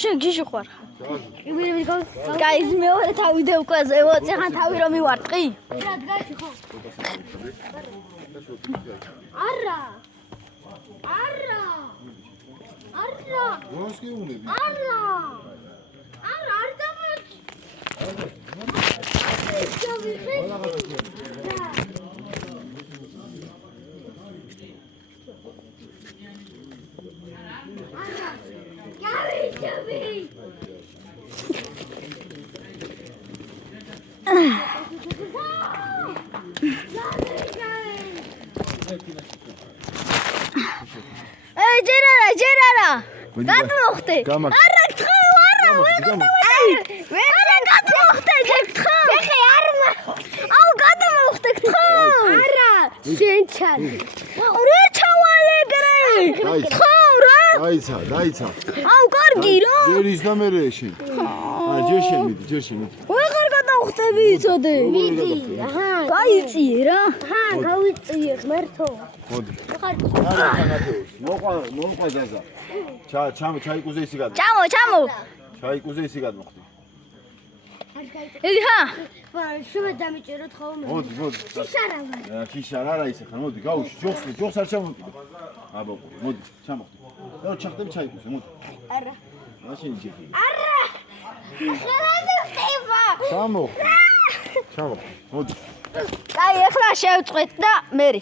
შენ გიჟი ხარ. Guys, მეორე თავი და უკაზე ვაწე ხან თავი რომ მივარტყი. რა დგაში ხო? არა. არა. არა. რას გეუბნები? არა. არა, არ დამოწ. Ey, ჯერარა. გადმოხტე. არა, თხო, არა. არა, გადმოხტე, თხო. ხე არ აუ, გადმოხტე, თხო. არა, შენ ჩადი. რა ჩავალეგრე? თხო, რა? დაიცა. აუ, კარგი რა. ჯერ ის და მე რეში. ჯერ შემიდი. ვეღარ გადავხტები იცოდე. მიდი. აჰა. გაიწიე რა. აჰა, გავიწიე ღმერთო. მოდი. ხარ მოყვა ზაზა. ჩაიკუზე ისი გადმო. ჩამო. ჩაიკუზე ისი გადმოხდი. იგი ხა. შუა დამიჭეროთ ხოლმე. მოდი. შარავა. შიშარ არა ისე ხარ. მოდი, გავუშვი. ჯოხს არ ჩამოვკიდე. აბა, მოდი, ჩამოხდი. და ჩახტები ჩაიკუზე, მოდი. არა. მაშინ ჯექი. არა. ხერადი ხება. ჩამოხდი. მოდი. კაი, ახლა შევწყვეტ და მერი.